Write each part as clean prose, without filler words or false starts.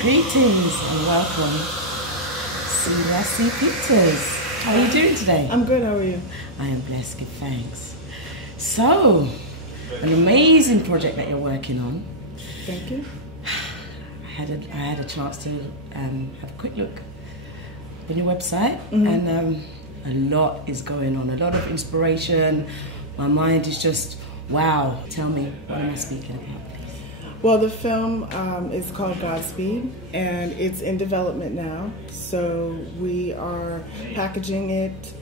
Greetings and welcome, Celia C Peters. How are you doing today? I'm good, how are you? I am blessed, good thanks. So, an amazing project that you're working on. Thank you. I had a chance to have a quick look on your website, and a lot is going on, a lot of inspiration. My mind is just, wow. Tell me, what am I speaking about, please? Well, the film is called Godspeed, and it's in development now. So we are packaging it,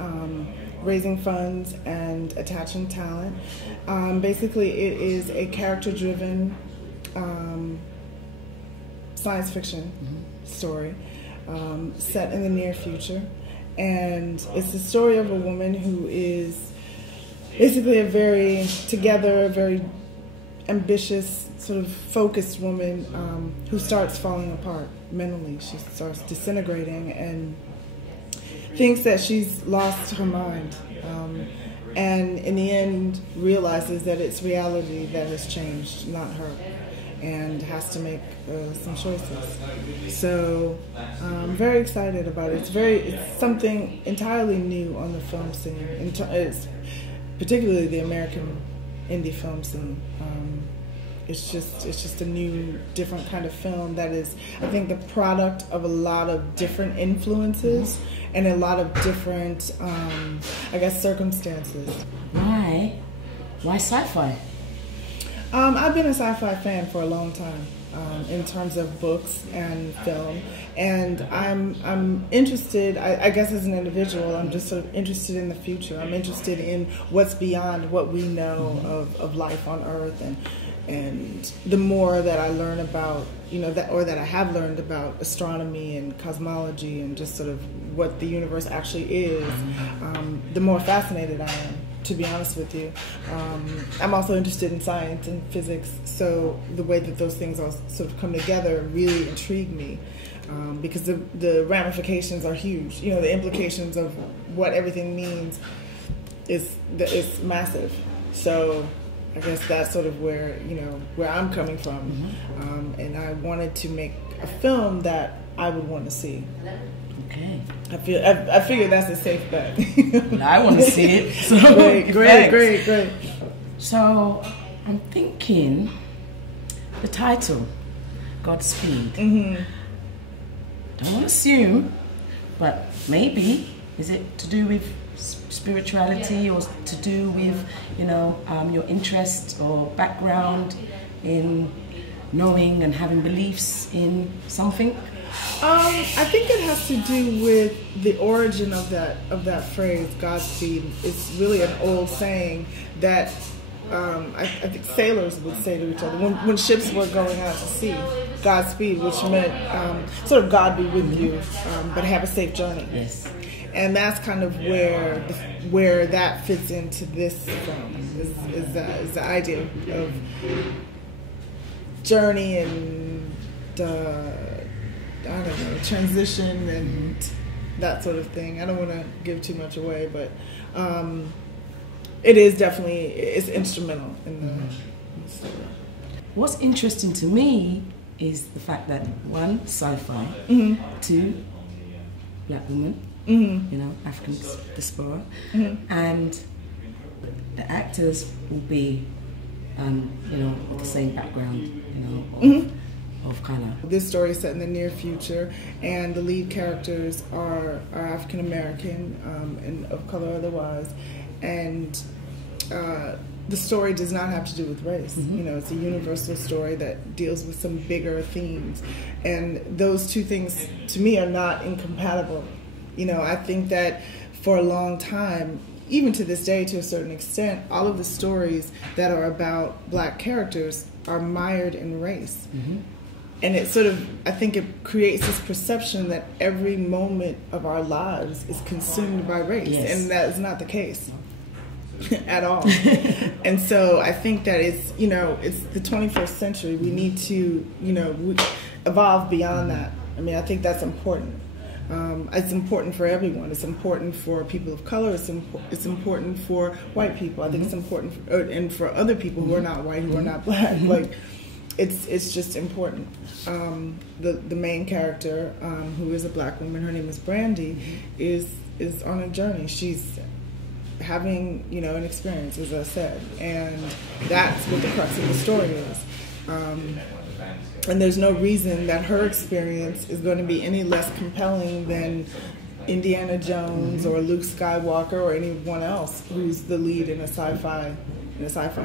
raising funds, and attaching talent. Basically, it is a character-driven science fiction story set in the near future. And it's the story of a woman who is basically a very ambitious, sort of focused woman who starts falling apart mentally. She starts disintegrating and thinks that she's lost her mind. And in the end realizes that it's reality that has changed, not her, and has to make some choices. So I'm very excited about it. It's something entirely new on the film scene. It's particularly the American indie film scene. It's just a new, different kind of film that is, I think, the product of a lot of different influences and a lot of different, I guess, circumstances. Why sci-fi? I've been a sci-fi fan for a long time, in terms of books and film, and I'm interested. I guess as an individual, I'm just sort of interested in the future. I'm interested in what's beyond what we know of life on Earth, and the more that I learn about, that I have learned about astronomy and cosmology and just sort of what the universe actually is, the more fascinated I am, to be honest with you. I'm also interested in science and physics, so the way that those things all sort of come together really intrigue me, because the ramifications are huge. The implications of what everything means is massive. So I guess that's sort of where I'm coming from, and I wanted to make a film that I would want to see. Okay. I figure that's a safe bet. Well, I want to see it. So great. So I'm thinking the title, Godspeed. Don't want to assume, but maybe is it to do with spirituality or to do with your interest or background in knowing and having beliefs in something? I think it has to do with the origin of that phrase, Godspeed. It's really an old saying that I think sailors would say to each other when ships were going out to sea, Godspeed, which meant sort of God be with you, but have a safe journey. Yes. And that's kind of where that fits into this film, is the idea of journey and I don't know, transition and that sort of thing. I don't want to give too much away, but it is definitely, it's instrumental in the story. What's interesting to me is the fact that one, sci-fi, two, black woman, African diaspora, and the actors will be, with the same background, of color. This story is set in the near future, and the lead characters are African American and of color otherwise, and the story does not have to do with race. It's a universal story that deals with some bigger themes, and those two things to me are not incompatible. I think that for a long time, even to this day to a certain extent, all of the stories that are about black characters are mired in race. And it sort of, I think it creates this perception that every moment of our lives is consumed by race. Yes. And that is not the case at all. And so I think that it's the 21st century. We need to, evolve beyond that. I mean, I think that's important. It's important for everyone. It's important for people of color. It's important for white people. I think it's important and for other people who are not white, who are not black. it's just important. The main character, who is a black woman, her name is Brandy, is on a journey. She's having, you know, an experience, as I said, and that's what the crux of the story is. And there's no reason that her experience is going to be any less compelling than Indiana Jones or Luke Skywalker or anyone else who's the lead in a sci-fi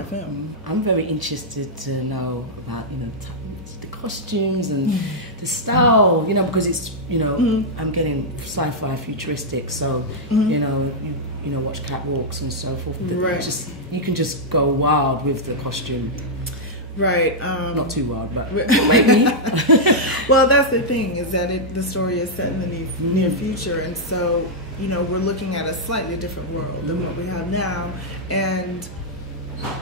film. I'm very interested to know about, you know, the costumes and the style, you know, because it's, you know, I'm getting sci-fi futuristic, so you know, you know, watch catwalks and so forth. Right. Just, you can just go wild with the costume. Right. Not too wild, but lately. Well, that's the thing, is that the story is set in the near future, and so, you know, we're looking at a slightly different world than what we have now. And how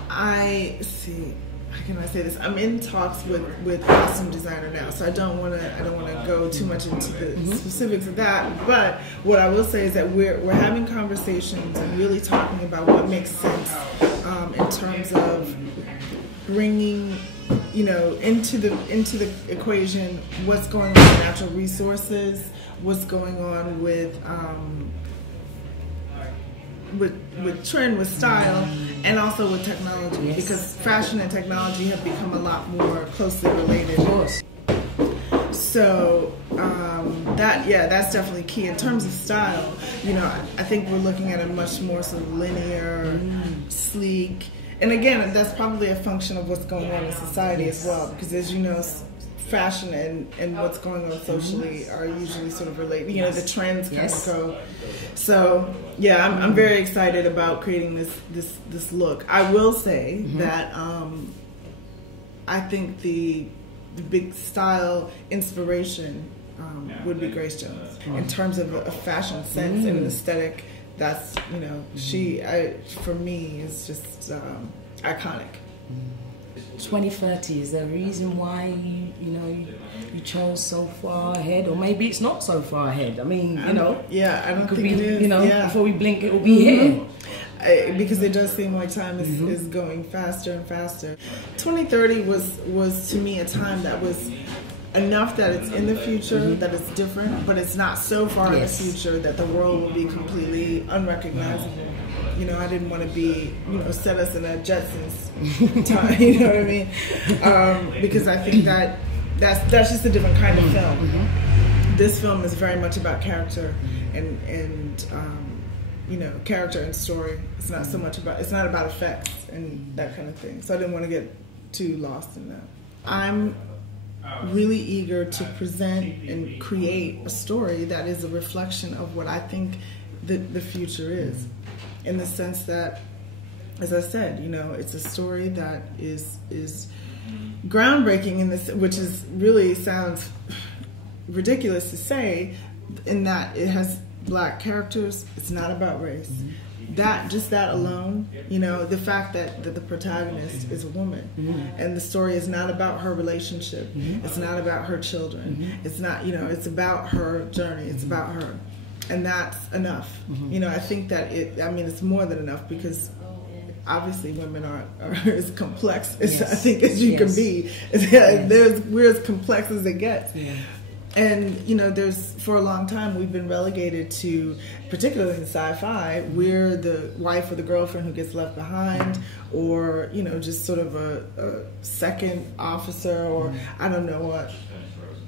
can I say this? I'm in talks with costume designer now, so I don't want to go too much into the specifics of that. But what I will say is that we're having conversations and really talking about what makes sense in terms of bringing, you know, into the equation what's going on with natural resources, what's going on with trend, with style, and also with technology, yes, because fashion and technology have become a lot more closely related. Of course. So that's definitely key. In terms of style, you know, I think we're looking at a much more sort of linear, sleek, and again, that's probably a function of what's going on in society as well, because as you know, fashion and what's going on socially are usually sort of related. You know, the trends kind of go. So yeah, I'm very excited about creating this look. I will say that I think the big style inspiration would be Grace Jones in terms of a fashion sense and an aesthetic. That's, you know, for me is just iconic. 2030, is there a reason why you chose so far ahead, or maybe it's not so far ahead? I mean, you know, I don't think be, it is. You know, before we blink, it will be here. Because it does seem like time is going faster and faster. 2030 was to me a time that was enough that it's in the future, that it's different, but it's not so far in the future that the world will be completely unrecognizable. You know, I didn't want to be, you know, set us in a Jetsons time, you know what I mean? Because I think that's just a different kind of film. This film is very much about character and you know, character and story. It's not so much about, it's not about effects and that kind of thing. So I didn't want to get too lost in that. I'm really eager to present and create a story that is a reflection of what I think the future is, in the sense that, as I said, you know, it's a story that is groundbreaking in this, which is really sounds ridiculous to say, in that it has black characters. It's not about race. That alone, you know, the fact that the protagonist is a woman, and the story is not about her relationship, it's not about her children, it's not, you know, it's about her journey, it's about her, and that's enough. You know, I think that it's more than enough, because obviously women are as complex as I think as you can be. We're as complex as it gets. And, you know, for a long time, we've been relegated to, particularly in sci-fi, we're the wife or the girlfriend who gets left behind, or, you know, just sort of a second officer, or I don't know what.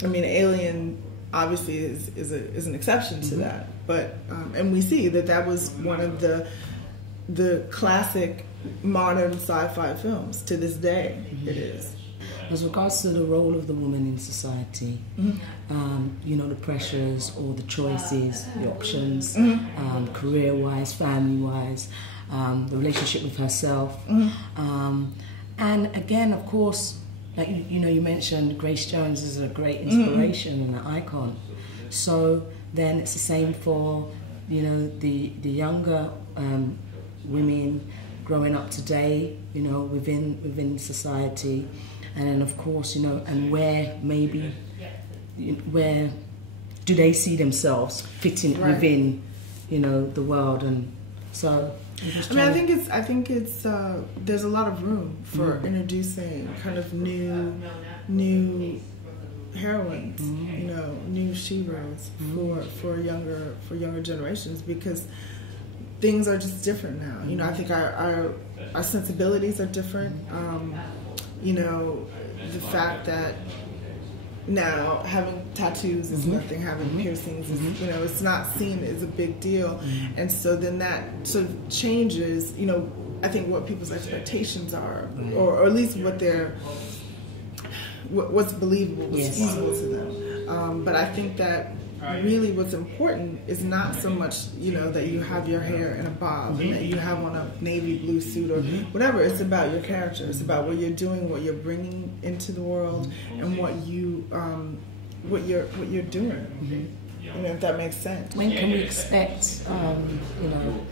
I mean, Alien obviously is an exception to that. But, and we see that was one of the classic modern sci-fi films. To this day, it is. As regards to the role of the woman in society, you know, the pressures or the choices, the options, career-wise, family-wise, the relationship with herself. And again, of course, like, you know, you mentioned Grace Jones is a great inspiration and an icon. So then it's the same for, you know, the younger women growing up today, you know, within society. And then, of course, you know, and where do they see themselves fitting within, you know, the world? And so I mean, I think it's there's a lot of room for introducing kind of new heroines, you know, new sheroes for younger generations, because things are just different now. You know, I think our sensibilities are different. You know, the fact that now having tattoos is nothing, having piercings is, you know, it's not seen as a big deal. And so then that sort of changes, you know, I think what people's expectations are, or at least what they're, what's believable, what's feasible to them. But I think that really what's important is not so much, you know, that you have your hair in a bob and that you have on a navy blue suit or whatever. It's about your character. It's about what you're doing, what you're bringing into the world, and what you're doing. You know, if that makes sense. When can we expect, you know,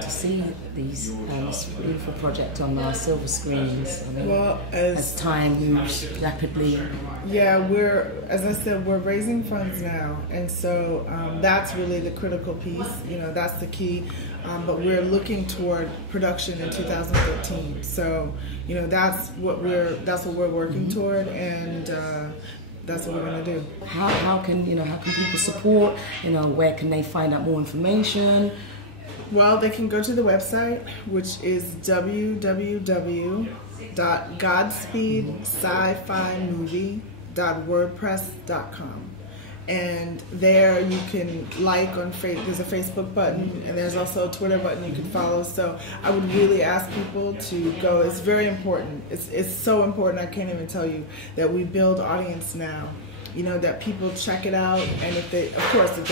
to see these this beautiful project on our silver screens? I mean, well, as time moves rapidly. Yeah, as I said, we're raising funds now, and so that's really the critical piece. You know, that's the key. But we're looking toward production in 2013. So, you know, that's what we're working toward, and that's what we're going to do. How can people support? You know, where can they find out more information? Well, they can go to the website, which is www.GodspeedSciFiMovie.wordpress.com. And there you can like on there's a Facebook button, and there's also a Twitter button you can follow. So I would really ask people to go. It's very important. It's so important, I can't even tell you, that we build audience now. You know, that people check it out, and if they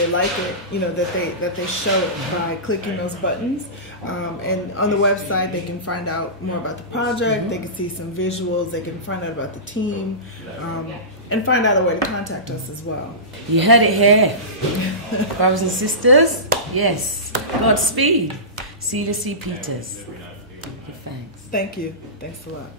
like it, you know, that they show it by clicking those buttons. And on the website they can find out more about the project. They can see some visuals. They can find out about the team. And find out a way to contact us as well. You heard it here. Brothers and sisters, yes. Godspeed. Celia C Peters. Thanks. Thank you. Thanks a lot.